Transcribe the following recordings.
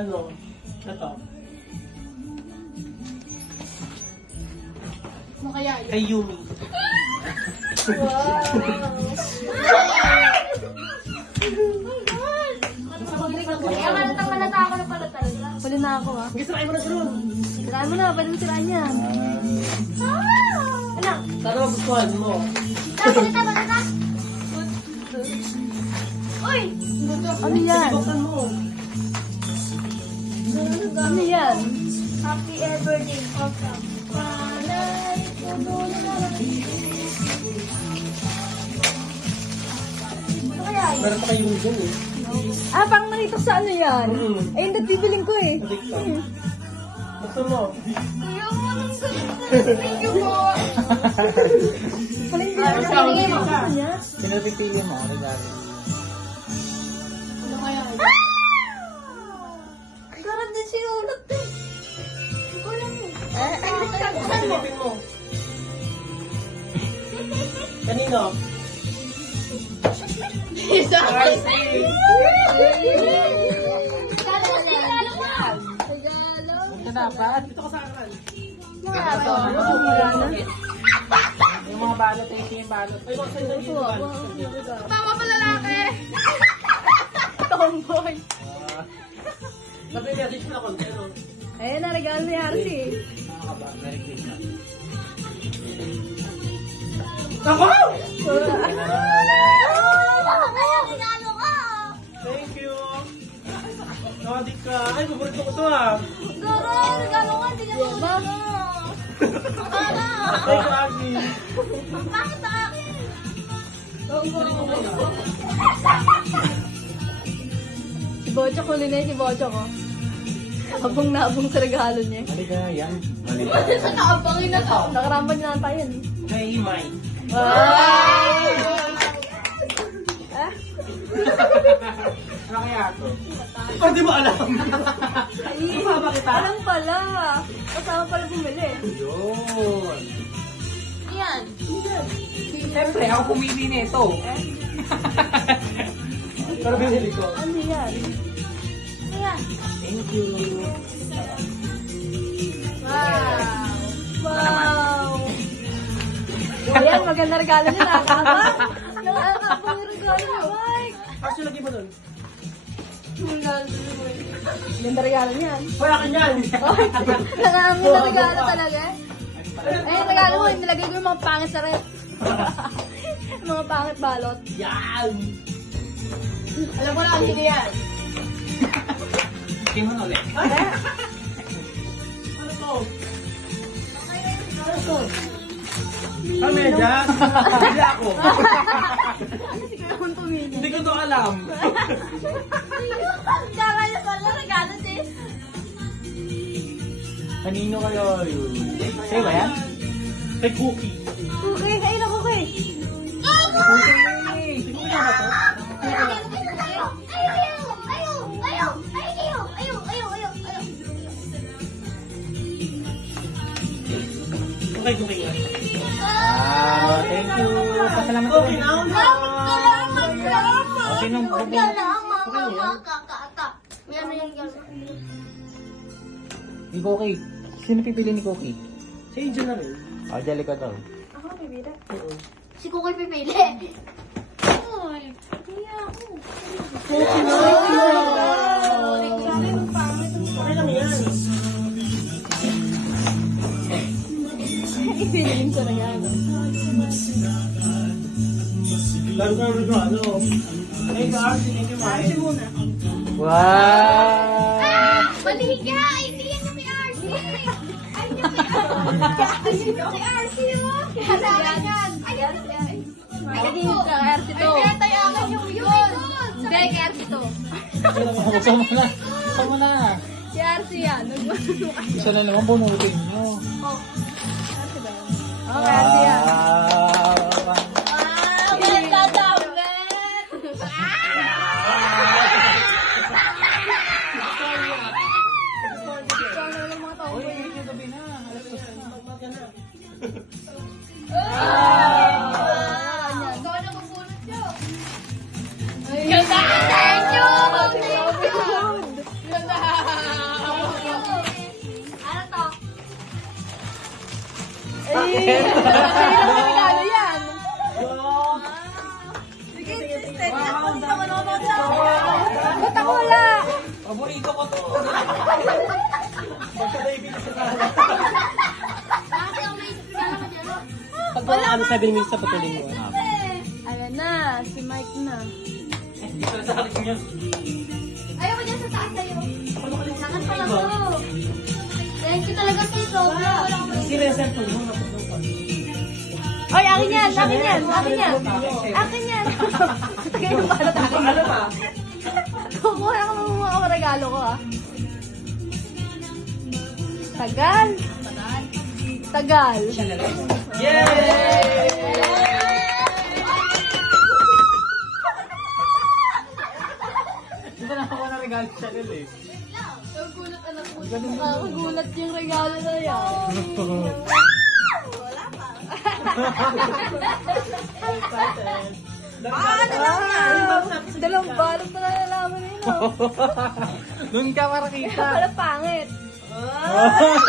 Ano? Ito. Ano kaya yun? Kay Yumi. Wow! Kaya malata ako na pala talaga. Pwede na ako ha. Gisirain mo na siya nun. Siraan mo na, pwede mo siraan yan. Ano? Sana magustuhan mo. Balita! Uy! Ano yan? Buksan mo. Ano yan? Happy birthday, Papa. Ano kaya yun? Meron pa kay Yumi dyan eh. Ah, pang manitos sa ano yan? Eh, hindi bibiling ko eh. Buksan mo. Kuya mo, anong ganda? Thank you po. Paling bilang sa Sige, mga maka. niya. Pinapipili mo, ano dami? Ano kaya yun? Garang din siya ulat eh. Hindi ko alam eh. Buksan mo. Silipin mo. Kanino? Isa. Arsi. Regalo mo. Ito dapat. Dito ka sa akin. Yung mga balot, ito yung balot. Ay, bakit sa'yo dito ba? Tama pa lalaki. Tomboy. Nag-message mo na konti, ano? Ayun na, regalo ni Arsi. Nakakaba, Merry Christmas. Ako! Regalo ko. Thank you. Nakadik ka. Ay, paborito ko to ah. Garo, regalo ko. Hindi ka regalo. Thank you, Agni. Bakit sa akin? Si Bocho ko na si Bocho ko. Abong na abong sa regalo niya. Halika, yan. Halika. Nakabangin na to. Nakarampan niya na tayo yan. Kay Mai. Ano kaya ito? Oh, di mo alam. Ay, Sumama kita. alam pala. Kasama pala bumili. Yun. Ayan. Siyempre, ako pumili nito. Pero binili ko. Ano yan? Ayan. Thank you. Wow. Wow! Ayan, maganda regalo niya. Nakakabang. Nakakabang yung regalo niya. Mike! Actually, lagi mo nun. Ganda regalo niya. Wala ka niyan. Nakakabang na regalo talaga. Ayun, regalo mo. Nilagay ko yung mga pangit sa rep. Yung mga pangit balot. Yan. Alam mo na kung sino yan. Tingnan mo ulit. Ano to? Ano to? Ah, medyas. Hindi ako. Kung tumingin. Hindi ko to alam. Kakaya pala regalo din. Kanino kayo yun? Sa'yo ba yan? Kay Cookie. Okay, ayun ako kay. Cookie! Hindi ko kaya ba to? Okay, Cookie nga. Wow, thank you. Pasalamat Okay, ko. now. Okay, nung Ni Cookie. Sino pipili ni Cookie? Si Angel na rin. Angelica daw. Ako, bibira. Si Kukoy pipili. Uy, hindi ako. Okay lang yan. Ipiling ko regalo. Lalo ka rin ano. Thank you, Arsi. Thank you, Mai. Wow! Mali ka! Hindi yan yung may RC! Ay, yung may RC! Ay, yung may RC, oh! Ayan yan! Ayan yan! Nagiging ka, RC to. Ay, kaya tayo akin yung yun! Hindi, kay RC to. Buksan mo na. Buksan mo na. Si RC yan. Isa na naman bunutin nyo. RC ba yan? Oo, kay RC yan. Wow! Wow! Ganda dami! Uy, yung gabi na. Alas 2 na. Ikaw na magbunot nyo! Ganda! Thank you! Thank you! Ganda! Ay, sa'yo lang regalo yan. Sige, sister. Ako manonood sa Ba't ako wala? Paborito ko to. Magka-baby na sa tayo. Kasi ang may regalo ko dyan. Pag ano 7 minutes sa patuloy mo. Ayan na, si Mike na. Hindi ko sa akin yun. Ayaw ko dyan sa taas sa'yo. Sangat pa lang to. Thank you talaga kay Sobra. Sino yung cellphone mo? Naputong pa. Ay, akin yan, akin yan, akin yan. Akin yan. Tagay mo pala tayo. Ano pa? Kukuha ako ng mga regalo ko, ah. Tagal. Tagal. Yay! Di ba nakakuha na regalo sa Chanel eh? Nagulat anak mo. Nagulat yung regalo na yan. Dalawang balot na nalalaman yun, oh. Doon ka marakita. Wala pangit. Wow.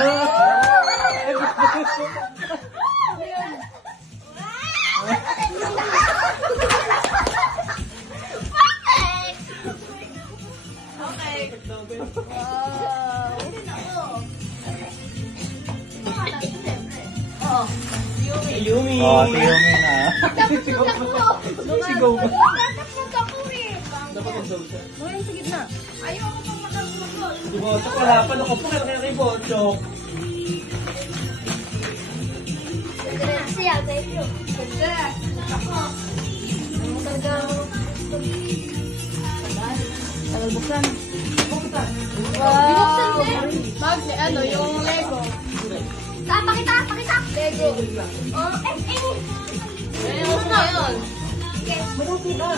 Yumi. Oh, Tiyumi na. Sigaw ba? Dapat Dapat ang daw siya. Ngayon sa gitna. Ayoko pang makagulo. Bochok wala pa. Naku po kaya kay Bochok. Siya, thank you. Ganda. Ako. Talaga. Tagal buksan. Binuksan Wow. din. Mag, ano, yung Lego. Saan? Pakita, pakita. Lego. Oh, Ayun, ngayon. Okay. Maluti ba?